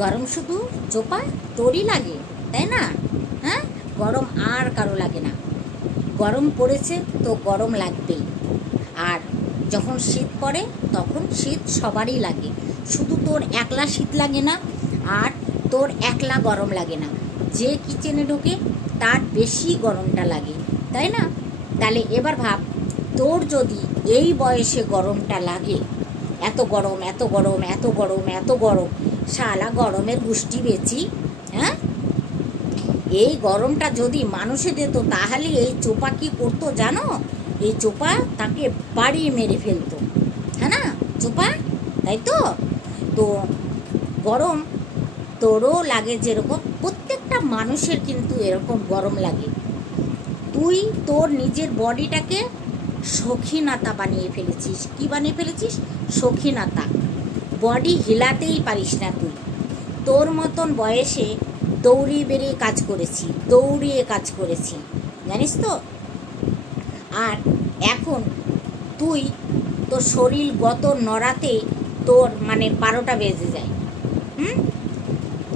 গরম শুধু চোপা তোরই লাগে, তাই না? হ্যাঁ, গরম আর কারো লাগে না। গরম পড়েছে তো গরম লাগবেই। আর যখন শীত পড়ে তখন শীত সবারই লাগে, শুধু তোর একলা শীত লাগে না, আর তোর একলা গরম লাগে না। যে কিচেনে ঢোকে তার বেশি গরমটা লাগে, তাই না? তাহলে এবার ভাব, তোর যদি এই বয়সে গরমটা লাগে, এত গরম এত গরম এত গরম এত গরম, শালা গরমের গুষ্টি বেচি। হ্যাঁ, এই গরমটা যদি মানুষে দিত তাহলে এই চোপা কি করতো জানো? এই চোপা তাকে বাড়ি মেরে ফেলতো, হ্যাঁ না চোপা? তাই তো। তো গরম তোরও লাগে যেরকম, প্রত্যেকটা মানুষের কিন্তু এরকম গরম লাগে। তুই তোর নিজের বডিটাকে সখিনাতা বানিয়ে ফেলেছিস। কি বানিয়ে ফেলেছিস? সখিনাতা। বডি হিলাতেই পারিস না তুই। তোর মতন বয়সে দৌড়িয়ে বেরিয়ে কাজ করেছি, দৌড়িয়ে কাজ করেছি, জানিস তো। আর এখন তুই তোর শরীর গত নড়াতে তোর মানে 12টা বেজে যায়।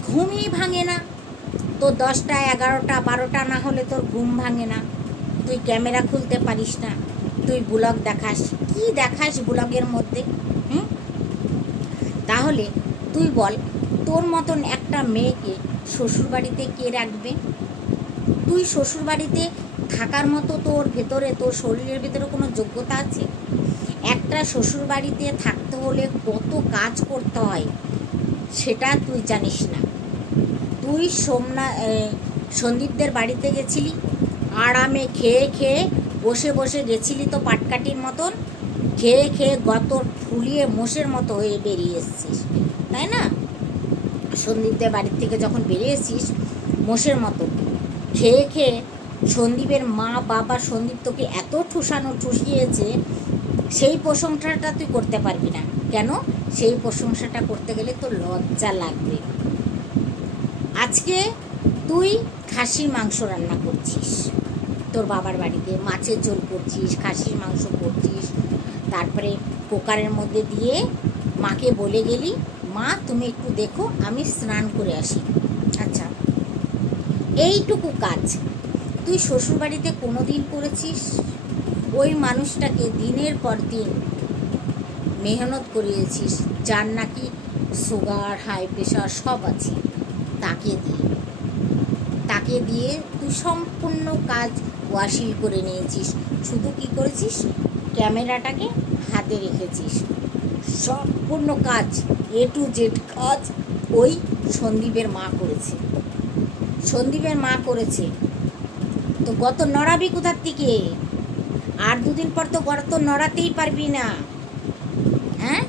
ঘুমই ভাঙে না তোর, 10টা 11টা 12টা না হলে তোর ঘুম ভাঙে না। তুই ক্যামেরা খুলতে পারিস না, তুই ব্লগ দেখাস। কি দেখাস ব্লগের মধ্যে? তাহলে তুই বল, তোর মতন একটা মেয়েকে শ্বশুরবাড়িতে কে রাখবে? তুই শ্বশুরবাড়িতে থাকার মতো তোর ভেতরে, তোর শরীরের ভেতরে কোনো যোগ্যতা আছে? একটা শ্বশুরবাড়িতে থাকতে হলে কত কাজ করতে হয় সেটা তুই জানিস না। তুই সন্দীপদের বাড়িতে গেছিলি, আরামে খেয়ে খেয়ে বসে বসে গেছিলি তো পাটকাঠির মতন, খেয়ে খেয়ে গত ফুলিয়ে মোষের মতো হয়ে বেরিয়ে এসছিস, তাই না? সন্দীপদের বাড়ির থেকে যখন বেরিয়ে এসছিস মোষের মতো খেয়ে খেয়ে, সন্দীপের মা বাবা সন্দীপ তোকে এত ঠুসিয়েছে, সেই প্রশংসাটা তুই করতে পারবি না। কেন? সেই প্রশংসাটা করতে গেলে তোর লজ্জা লাগবে। আজকে তুই খাসির মাংস রান্না করছিস তোর বাবার বাড়িতে, মাছের ঝোল করছিস, খাসির মাংস করছিস, তারপরে কুকারের মধ্যে দিয়ে মাকে বলে গেলি, মা তুমি একটু দেখো আমি স্নান করে আসি। আচ্ছা, এইটুকু কাজ তুই শ্বশুরবাড়িতে কোনো দিন করেছিস? ওই মানুষটাকে দিনের পর দিন মেহনত করিয়েছিস, যার নাকি সুগার হাই প্রেশার সব আছে, তাকে দিয়ে তুই সম্পূর্ণ কাজ ওয়াশিল করে নিয়েছিস। শুধু কি করেছিস? ক্যামেরাটাকে হাতে রেখেছিস। সম্পূর্ণ কাজ A to Z কাজ ওই সন্দীপের মা করেছে, সন্দীপের মা করেছে। তো গত নড়াবি কোথার থেকে? আর দুদিন পর তো গত নড়াতেই পারবি না। হ্যাঁ,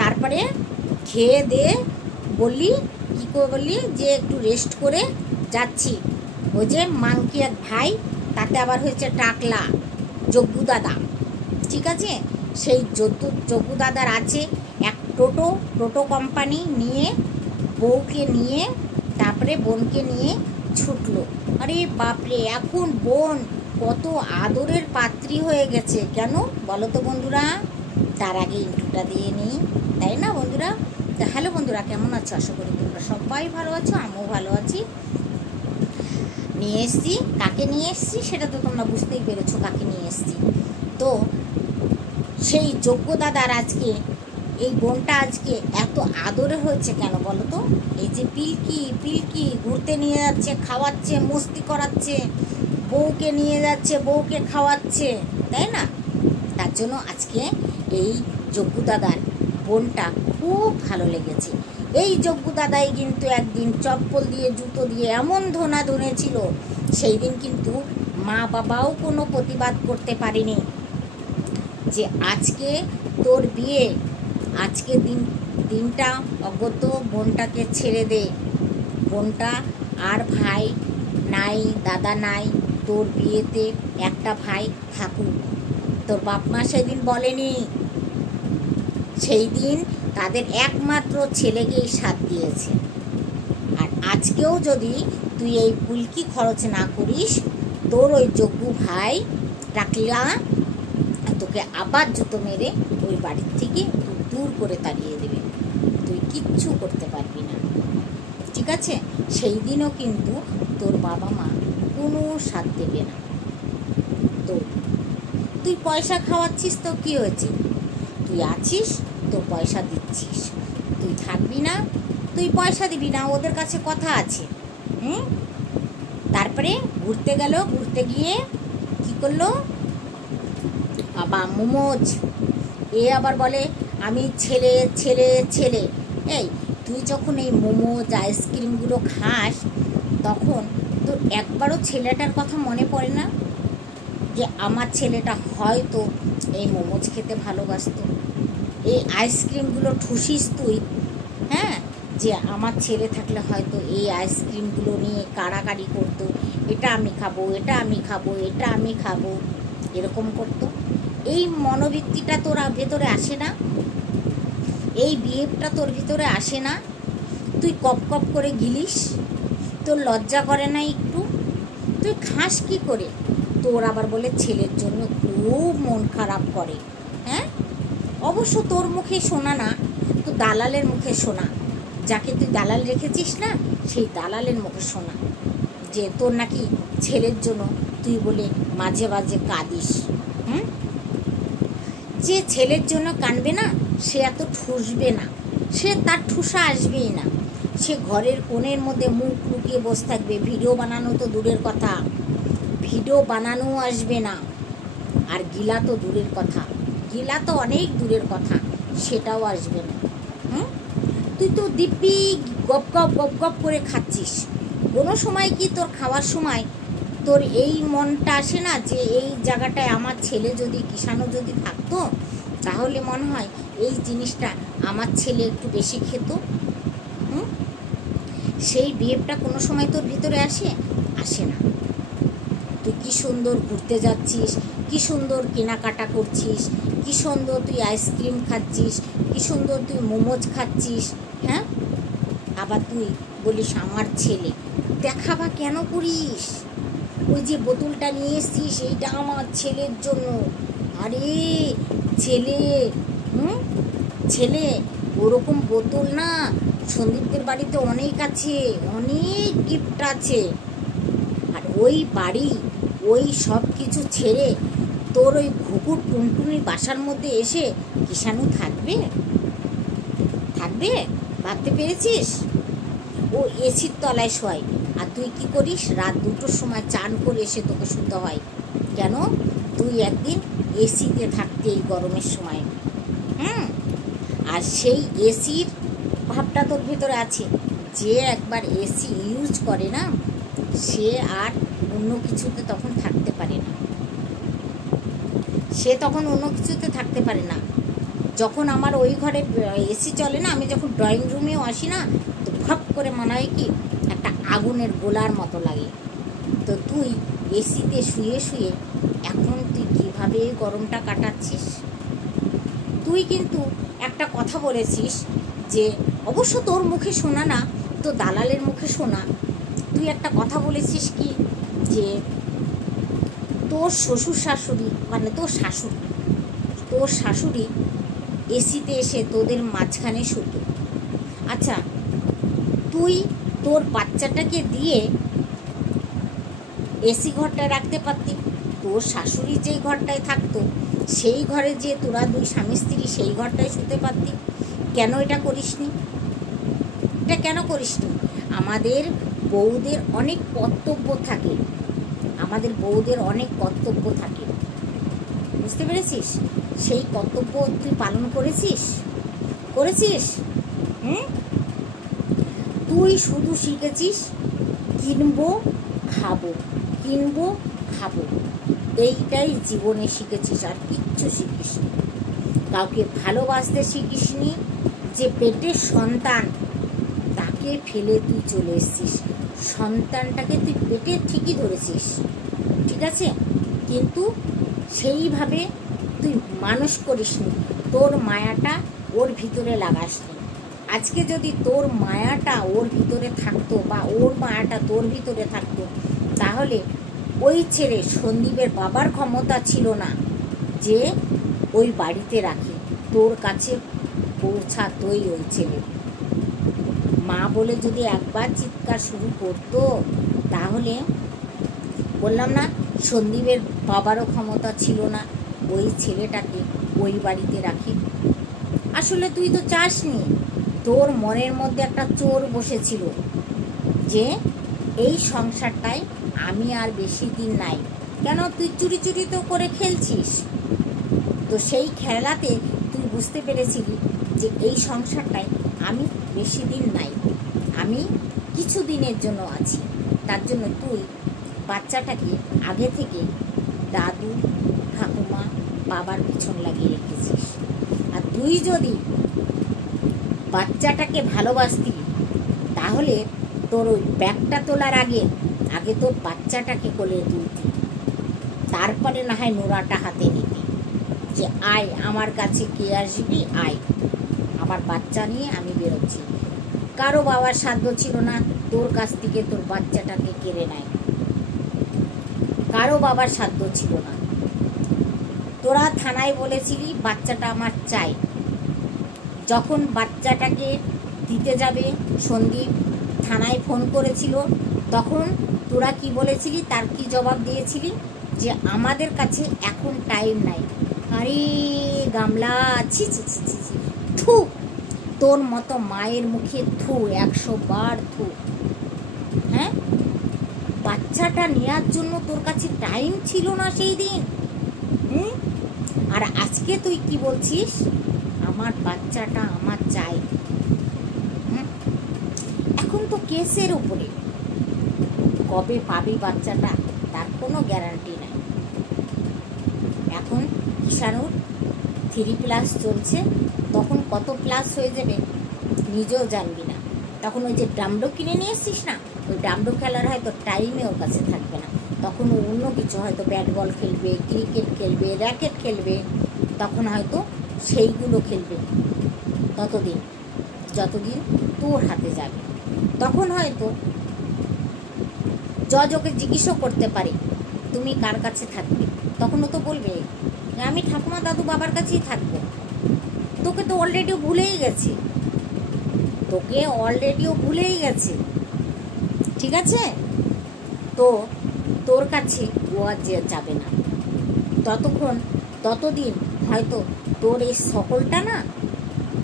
তারপরে খেয়ে দে বললি, কী করে বললি যে একটু রেস্ট করে যাচ্ছি। ওই যে মাংকি এক ভাই, তাতে আবার হয়েছে টাকলা যজ্ঞু দাদা, ঠিক আছে? সেই যজ্ঞু দাদার আছে এক টোটো কোম্পানি নিয়ে, বউকে নিয়ে তারপরে বোনকে নিয়ে ছুটলো। আরে বাপরে, এখন বোন কত আদরের পাত্রী হয়ে গেছে। কেন বলো তো বন্ধুরা? তার আগে ইন্ট্রোটা দিয়ে নিই, তাই না বন্ধুরা? তো হ্যালো বন্ধুরা, কেমন আছো? আশা করি তোমরা সবাই ভালো আছো, আমিও ভালো আছি। নিয়ে এসছি, কাকে নিয়ে এসছি সেটা তো তোমরা বুঝতেই পেরেছো কাকে নিয়ে এসছি। তো সেই যোগ্য দাদার আজকে এই বোনটা আজকে এত আদরে হয়েছে কেন বলো তো? এই যে পিলকি ঘুরতে নিয়ে যাচ্ছে, খাওয়াচ্ছে, মস্তি করাচ্ছে, বউকে নিয়ে যাচ্ছে, বউকে খাওয়াচ্ছে, তাই না? তার জন্য আজকে এই যজ্ঞ দাদার বোনটা খুব ভালো লেগেছে। এই যজ্ঞ দাদাই কিন্তু একদিন চপ্পল দিয়ে জুতো দিয়ে এমন ধোনা ধনেছিল, সেই দিন কিন্তু মা বাবাও কোনো প্রতিবাদ করতে পারেনি যে আজকে তোর বিয়ে, আজকে দিনটা অগত বোনটাকে ছেড়ে দে। বোনটা আর ভাই নাই, দাদা নাই, তোর বিয়েতে একটা ভাই থাকুক। তোর বাপ মা সেদিন বলেনি, সেই দিন তাদের একমাত্র ছেলেকেই সাথ দিয়েছে। আর আজকেও যদি তুই এই ফুলকি খরচ না করিস, তোর ওই যজ্ঞু ভাই টাকলা তোকে আবার জুতো মেরে ওই বাড়ির থেকে দূর করে তাড়িয়ে দেবে। তুই কিচ্ছু করতে পারবি না। আছে? সেই দিনও কিন্তু তোর বাবা মা কোনো সাথ দেবে না। তো তুই পয়সা খাওয়াচ্ছিস তো কী হয়েছে? তুই আছিস, তোর পয়সা দিচ্ছিস, তুই থাকবি না, তুই পয়সা দিবি না, ওদের কাছে কথা আছে। তারপরে ঘুরতে গেল, ঘুরতে গিয়ে কি করলো? বাবা মোমোজ। এ আবার বলে আমি ছেলে ছেলে ছেলে। এই তুই যখন এই মোমোজ আইসক্রিমগুলো খাস, তখন তোর একবারও ছেলেটার কথা মনে পড়ে না যে আমার ছেলেটা হয়তো এই মোমোজ খেতে ভালোবাসতো, এই আইসক্রিমগুলো ঠুসিস তুই, হ্যাঁ, যে আমার ছেলে থাকলে হয়তো এই আইসক্রিমগুলো নিয়ে কাড়াকাড়ি করতো, এটা আমি খাবো, এটা আমি খাবো, এটা আমি খাবো, এরকম করতো। এই মনোবৃত্তিটা তোর ভেতরে আসে না? এই বিহেভটা তোর ভিতরে আসে না? তুই কপ কপ করে গিলিস? তোর লজ্জা করে না একটু? তুই খাস কি করে? তোর আবার বলে ছেলের জন্য খুব মন খারাপ করে। হ্যাঁ, অবশ্য তোর মুখে শোনা না, তো দালালের মুখে শোনা, যাকে তুই দালাল রেখেছিস না, সেই দালালের মুখে শোনা যে তোর নাকি ছেলের জন্য তুই বলে মাঝে মাঝে কাঁদিস। যে ছেলের জন্য কাঁদবে না, সে এত ঠুসবে না, সে তার ঠুসা আসবেই না। সে ঘরের কোণের মধ্যে মুখ লুকিয়ে বসে থাকবে। ভিডিও বানানো তো দূরের কথা, ভিডিও বানানোও আসবে না। আর গিলা তো দূরের কথা, গিলা তো অনেক দূরের কথা, সেটাও আসবে না। তুই তো দিব্যি গপ গপ গপ গপ করে খাচ্ছিস। কোনো সময় কি তোর খাওয়ার সময় তোর এই মনটা আসে না যে এই জায়গাটায় আমার ছেলে যদি, কিষাণু যদি থাকতো, তাহলে মনে হয় এই জিনিসটা আমার ছেলে একটু বেশি খেত? সেই বিহেভটা কোনো সময় তোর ভিতরে আসে? আসে না। তুই কি সুন্দর ঘুরতে যাচ্ছিস, কি সুন্দর কেনাকাটা করছিস, কি সুন্দর তুই আইসক্রিম খাচ্ছিস, কি সুন্দর তুই মোমোজ খাচ্ছিস, হ্যাঁ, আবার তুই বলিস আমার ছেলে। দেখাবা কেন করিস? ওই যে বোতলটা নিয়ে এসছিস, এইটা আমার ছেলের জন্য। আরে ছেলে, ছেলে ওরকম বোতল না, সন্দীপদের বাড়িতে অনেক আছে, অনেক গিফট আছে। আর ওই বাড়ি, ওই সব কিছু ছেড়ে তোর ওই ঘুঘুর টুনটুনির বাসার মধ্যে এসে কিষাণু থাকবে? থাকবে? ভাবতে পেরেছিস? ও এসির তলায় শোয়, আর তুই কি করিস? রাত 2টোর সময় চান করে এসে তোকে শুতে হয়। কেন? তুই একদিন এসিতে থাকতে এই গরমের সময়। আর সেই এসির ভাবটা তোর ভেতরে আছে। যে একবার এসি ইউজ করে না, সে আর অন্য কিছুতে তখন থাকতে পারে না। সে তখন অন্য কিছুতে থাকতে পারে না। যখন আমার ওই ঘরে এসি চলে না, আমি যখন ড্রয়িং রুমেও আসি না, তো ভাব করে মনে হয় কি একটা আগুনের গোলার মতো লাগে। তো তুই এসিতে শুয়ে শুয়ে এখন তুই কীভাবে গরমটা কাটাচ্ছিস? তুই কিন্তু একটা কথা বলেছিস, যে অবশ্য তোর মুখে শোনা না, তো দালালের মুখে শোনা। তুই একটা কথা বলেছিস কি, যে তোর শ্বশুর শাশুড়ি, মানে তোর শাশুড়ি এসিতে এসে তোদের মাঝখানে শুতো। আচ্ছা, তুই তোর বাচ্চাটাকে দিয়ে এসি ঘরটায় রাখতে পারতি। তোর শাশুড়ি যেই ঘরটায় থাকতো, সেই ঘরে যে তোরা দুই স্বামী স্ত্রী সেই ঘরটায় শুতে পারতি। কেন এটা করিসনি? এটা কেন করিসনি? আমাদের বউদের অনেক কর্তব্য থাকে, আমাদের বউদের অনেক কর্তব্য থাকে, বুঝতে পেরেছিস? সেই কর্তব্য তুই পালন করেছিস? তুই শুধু শিখেছিস কিনবো খাবো, কিনবো খাবো, এইটাই জীবনে শিখেছিস, আর কিচ্ছু শিখিসনি। কাউকে ভালোবাসতে শিখিসনি। যে পেটের সন্তান, তাকে ফেলে তুই চলে এসেছিস। সন্তানটাকে তুই পেটের ঠিকই ধরেছিস, ঠিক আছে, কিন্তু সেইভাবে তুই মানুষ করিসনি। তোর মায়াটা ওর ভিতরে লাগাসনি। আজকে যদি তোর মায়াটা ওর ভিতরে থাকতো, বা ওর মায়াটা তোর ভিতরে থাকতো, তাহলে ওই ছেলে সন্দীপের বাবার ক্ষমতা ছিল না যে ওই বাড়িতে রাখে, তোর কাছে পৌঁছাতোই ওই ছেলে। মা বলে যদি একবার চিৎকার শুরু করতো, তাহলে বললাম না সন্দীপের বাবারও ক্ষমতা ছিল না ওই ছেলেটাকে ওই বাড়িতে রাখি। আসলে তুই তো চাসনি, তোর মনের মধ্যে একটা চোর বসেছিল যে এই সংসারটায় আমি আর বেশি দিন নাই। কেন, তুই চুরি চুরি তো করে খেলছিস, তো সেই খেলাতে তুই বুঝতে পেরেছিলি যে এই সংসারটায় আমি বেশি দিন নাই, আমি কিছু দিনের জন্য আছি। তার জন্য তুই বাচ্চাটাকে আগে থেকে দাদু ঠাকুমা বাবার পিছন লাগিয়ে রেখেছিস। আর তুই যদি বাচ্চাটাকে ভালোবাসতি, তাহলে তোর ওই ব্যাগটা তোলার আগে আগে তোর বাচ্চাটাকে কোলে তুলতি, তারপরে না হয় নোড়াটা হাতে নিবি যে আয় আমার কাছে কে আসবি, আয় আমার বাচ্চা নিয়ে আমি বেরোচ্ছি। কারো বাবার সাধ্য ছিল না তোর কাছ থেকে তোর বাচ্চাটাকে কেড়ে নেয়, কারো বাবার সাধ্য ছিল না। তোরা থানায় বলেছিলি বাচ্চাটা আমার চাই। যখন বাচ্চাটাকে দিতে যাবে সন্দীপ থানায় ফোন করেছিল, তখন তোরা কি বলেছিলি, তার কি জবাব দিয়েছিলি, যে আমাদের কাছে এখন টাইম নাই। আরে গামলা, ছি ছি ছি ছি ছি, থু, তোর মতো মায়ের মুখে থু, 100 বার থু। হ্যাঁ, বাচ্চাটা নেওয়ার জন্য তোর কাছে টাইম ছিল না সেই দিন। আর আজকে তুই কি বলছিস, আমার বাচ্চাটা আমার চাই। এখন তো কেসের উপরে, কবে পাবি বাচ্চাটা তার কোনো গ্যারান্টি নাই। এখন কিষাণুর 3+ চলছে, তখন কত প্লাস হয়ে যাবে নিজেও জানবি না। তখন ওই যে ডামডো কিনে নিয়ে এসছিস না, ওই ডামডো খেলার হয়তো টাইমে ওর কাছে থাকবে না, তখন ও অন্য কিছু হয়তো ব্যাট বল খেলবে, ক্রিকেট খেলবে, র্যাকেট খেলবে, তখন হয়তো সেইগুলো খেলবে ততদিন যতদিন তোর হাতে যাবে। তখন হয়তো জজ ওকে জিজ্ঞেসও করতে পারে তুমি কার কাছে থাকবে, তখন ও তো বলবে আমি ঠাকুমা দাদু বাবার কাছেই থাকবো। তোকে তো অলরেডিও ভুলেই গেছে, তোকে অলরেডিও ভুলেই গেছে, ঠিক আছে? তো তোর কাছে ও আর যাবে না ততদিন হয়তো তোর এই সকলটা না,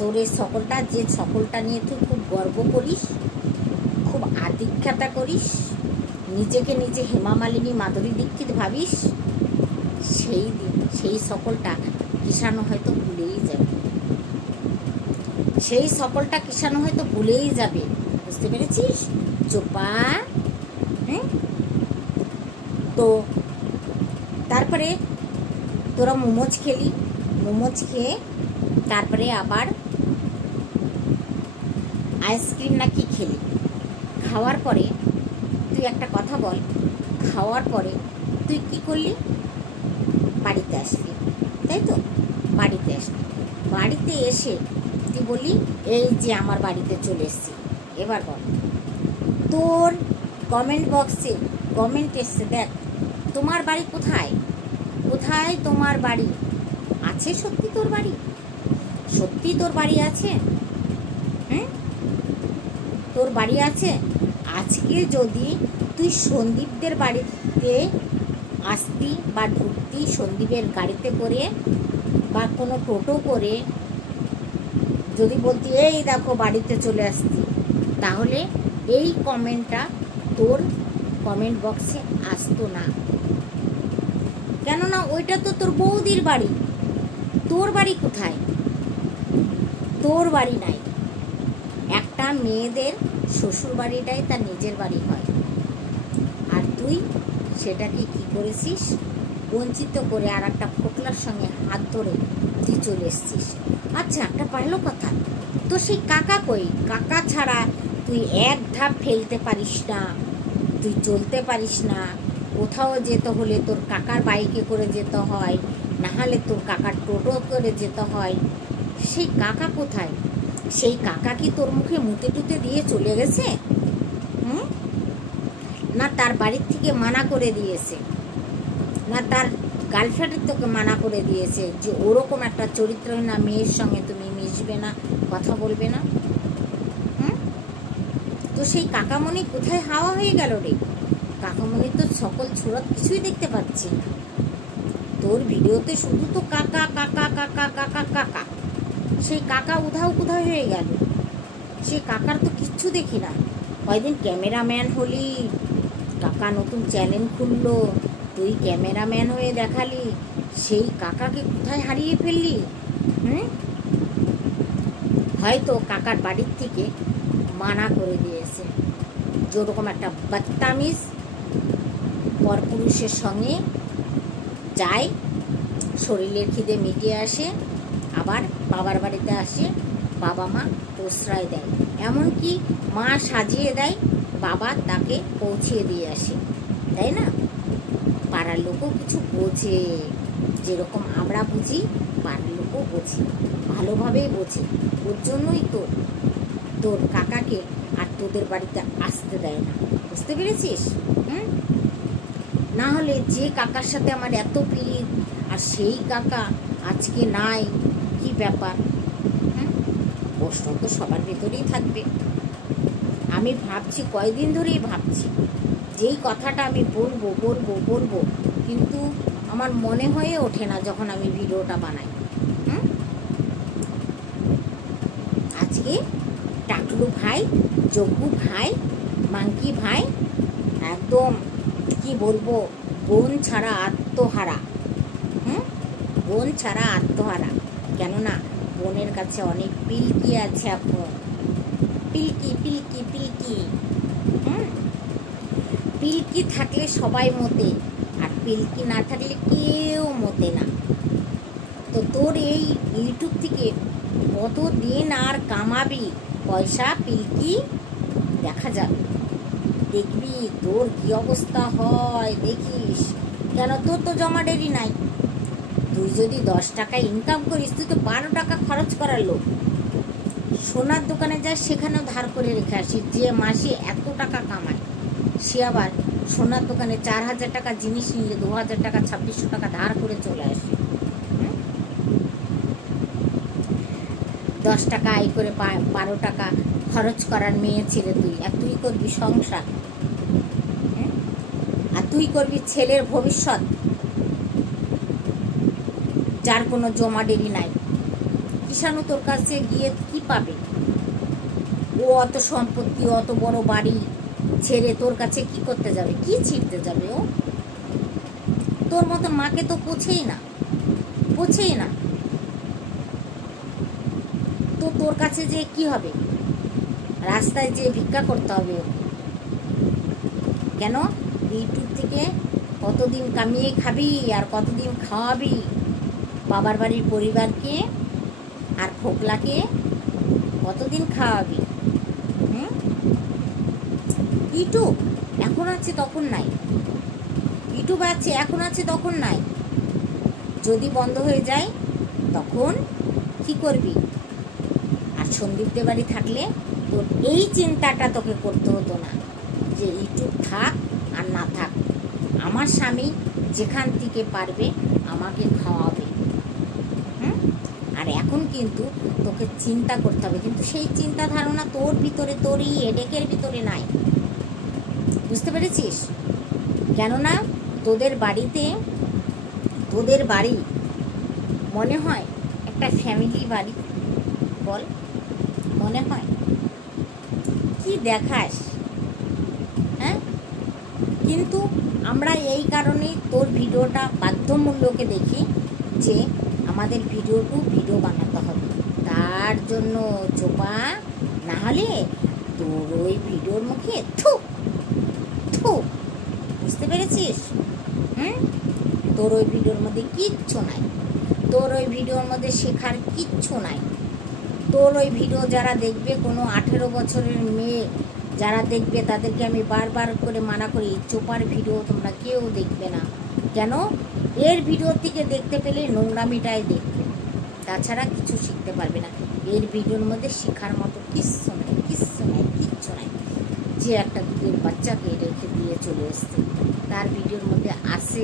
তোর এই সকলটা, যে সকলটা নিয়ে তুই খুব গর্ব করিস, খুব আদিক্ষাতা করিস, নিজেকে নিজে হেমা মালিনী মাধুরী দীক্ষিত ভাবিস, সেই সকলটা কিষাণু হয়তো ভুলেই যাবে, সেই সকলটা কিষাণু হয়তো ভুলেই যাবে। বুঝতে পেরেছিস চোপা? তো তারপরে তোরা মোমোজ খেলি, মোমোজ খেয়ে তারপরে আবার আইসক্রিম না কি খেলি। খাওয়ার পরে তুই একটা কথা বল, খাওয়ার পরে তুই কি করলি? বাড়িতে আসলি, তাই তো? বাড়িতে আসলি, বাড়িতে এসে তুই বললি এই যে আমার বাড়িতে চলে এসছি। এবার বল, তোর কমেন্ট বক্সে কমেন্ট এসছে, দেখ তোমার বাড়ি কোথায়, কোথায় তোমার বাড়ি আছে? সত্যি তোর বাড়ি, সত্যি তোর বাড়ি আছে? তোর বাড়ি আছে? আজকে যদি তুই সন্দীপদের বাড়িতে আসতি বা ঢুকতি সন্দীপের গাড়িতে করে বা কোনো টোটো করে, যদি বলতি এই দেখো বাড়িতে চলে আসতি, তাহলে এই কমেন্টটা তোর কমেন্ট বক্সে আসতো না। কেননা ওইটা তো তোর বৌদির বাড়ি, তোর বাড়ি কোথায়? তোর বাড়ি নাই। একটা মেয়েদের শ্বশুর বাড়িটাই তার নিজের বাড়ি হয়, আর তুই সেটাকে কি করেছিস? বঞ্চিত করে আর একটা ফোকলার সঙ্গে হাত ধরে তুই চলে এসছিস। আচ্ছা, একটা পারলো কথা, তো সেই কাকা কই? কাকা ছাড়া তুই এক ধাপ ফেলতে পারিস না, তুই চলতে পারিস না, কোথাও যেতে হলে তোর কাকার বাইকে করে যেতে হয়, না হলে তোর কাকার টোটো করে যেতে হয়। সেই কাকা কোথায়? সেই কাকা কি তোর মুখে মুতে টুতে দিয়ে চলে গেছে? না তার বাড়ির থেকে মানা করে দিয়েছে, না তার গার্লফ্রেন্ডের তোকে মানা করে দিয়েছে যে ওরকম একটা চরিত্রহীন মেয়ের সঙ্গে তুমি মিশবে না, কথা বলবে না? তো সেই কাকামণি কোথায় হাওয়া হয়ে গেল রে? কাকামণি তো সকল সুরত কিছুই দেখতে পাচ্ছি না। তোর ভিডিওতে শুধু তো কাকা কাকা কাকা কাকা কাকা, সেই কাকা উধাও কোথায় হয়ে গেল? সেই কাকার তো কিচ্ছু দেখি না। কয়দিন ক্যামেরাম্যান হলি, কাকা নতুন চ্যানেল খুললো, তুই ক্যামেরাম্যান হয়ে দেখালি, সেই কাকাকে কোথায় হারিয়ে ফেললি? হয়তো কাকার বাড়ির থেকে মানা করে দিয়েছে, যেরকম একটা বদতামিজ পরপুরুষের সঙ্গে যায়, শরীরের খিদে মিটিয়ে আসে, আবার বাবার বাড়িতে আসে, বাবা মা প্রশ্রয় দেয়, এমনকি মা সাজিয়ে দেয়, বাবা তাকে পৌঁছিয়ে দিয়ে আসে, তাই না? পাড়ার লোকও কিছু বোঝে, যেরকম আমরা বুঝি পাড়ার লোকও বোঝে, ভালোভাবেই বোঝে। ওর জন্যই তোর কাকাকে আর তোদের বাড়িতে আসতে দেয় না, বুঝতে পেরেছিস? না হলে যে কাকার সাথে আমার এত প্রীত, আর সেই কাকা আজকে নাই, কি ব্যাপার? প্রশ্ন তো সবার ভেতরেই থাকবে। আমি ভাবছি, কয়দিন ধরেই ভাবছি, যেই কথাটা আমি বলবো বলবো বলবো, কিন্তু আমার মনে হয়ে ওঠে না যখন আমি ভিডিওটা বানাই। আজকে টাকলু ভাই, জগ্গু ভাই, মাঙ্কি ভাই একদম কি বলবো, বোন ছাড়া আত্মহারা। বোন ছাড়া আত্মহারা, কেননা বোনের কাছে অনেক পিলকি আছে এখন। পিলকি পিলকি পিলকি পিলকি থাকলে সবাই মতে, আর পিলকি না থাকলে কেউ মতে না। তো তোর এই ইউটিউব থেকে কতদিন আর কামাবি পয়সা? পিলকি দেখা যাবে, দেখবি তোর কি অবস্থা হয়, দেখিস। কেন, তোর তো জমা ডেরি নাই। তুই যদি 10 টাকা ইনকাম করিস, তুই তো 12 টাকা খরচ করার লোক। সোনার দোকানে যাস, সেখানেও ধার করে রেখে আসিস। যে মাসে এত টাকা কামায়, সে আবার সোনার দোকানে 4000 টাকা জিনিস নিলে 2000 টাকা 2600 টাকা ধার করে চলে আসে। 10 টাকা আয় করে 12 টাকা খরচ করার মেয়ে ছেলে তুই, আর তুই করবি সংসার, আর তুই করবি ছেলের ভবিষ্যৎ, যার কোনো জমা ডেরি নাই। কিষাণু তোর কাছে গিয়ে কি পাবে? ও অত সম্পত্তি, অত বড় বাড়ি ছেড়ে তোর কাছে কি করতে যাবে, কি ছিঁড়তে যাবে? ও তোর মতন মাকে তো পোছেই না, পোছেই না। তো তোর কাছে যে কি হবে? রাস্তায় যে ভিক্ষা করতে হবে ওকে। কেন? ইউটিউব থেকে কতদিন কামিয়ে খাবি আর কতদিন খাওয়াবি বাবার বাড়ির পরিবারকে আর ফোকলাকে? কতদিন খাওয়াবি? ইউটিউব এখন আছে তখন নাই, ইউটিউব আছে এখন আছে তখন নাই। যদি বন্ধ হয়ে যায় তখন কি করবি? আর সন্দীপদের বাড়ি থাকলে তোর এই চিন্তাটা তোকে করতে হতো না, যে ইউটিউব থাক আর না থাক, আমার স্বামী যেখান থেকে পারবে আমাকে খাওয়াবে। আর এখন কিন্তু তোকে চিন্তা করতে হবে, কিন্তু সেই চিন্তা ধারণা তোর ভিতরে, তোর এই হেডেকের ভিতরে নাই, বুঝতে পেরেছিস? কেননা তোদের বাড়িতে, তোদের বাড়ি মনে হয় একটা ফ্যামিলি বাড়ি, বল মনে হয়? কি দেখাস? কিন্তু আমরা এই কারণেই তোর ভিডিওটা বাধ্যমূল্যকে দেখি, যে আমাদের ভিডিও বানাতে হবে, তার জন্য চোপা, না হলে তোর ওই ভিডিওর মুখে থু থু, বুঝতে পেরেছিস? তোর ওই ভিডিওর মধ্যে কিচ্ছু নাই, তোর ওই ভিডিওর মধ্যে শেখার কিচ্ছু নাই। তোর ওই ভিডিও যারা দেখবে, কোনো 18 বছরের মেয়ে যারা দেখবে, তাদেরকে আমি বারবার করে মানা করি, চোপার ভিডিও তোমরা কেউ দেখবে না। কেন? এর ভিডিও থেকে দেখতে পেলে নোংরামিটাই দেখবে, তাছাড়া কিছু শিখতে পারবে না। এর ভিডিওর মধ্যে শেখার মতো কিচ্ছু নাই, কিচ্ছু নাই, কিচ্ছু নাই। যে একটা দুধের বাচ্চাকে রেখে দিয়ে চলে এসছে, তার ভিডিওর মধ্যে আসে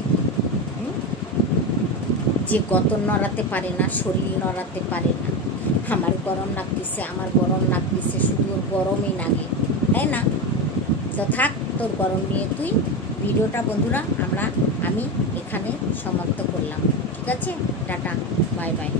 যে গতন নড়াতে পারে না, শরীর নড়াতে পারে না, আমার গরম লাগতেছে, আমার গরম লাগতেছে, শুধু ওর গরমই লাগে, তাই না? তো থাক, তোর গরম নিয়ে তুই। ভিডিওটা বন্ধুরা আমি এখানে সমাপ্ত করলাম। ঠিক আছে, টাটা, বাই বাই।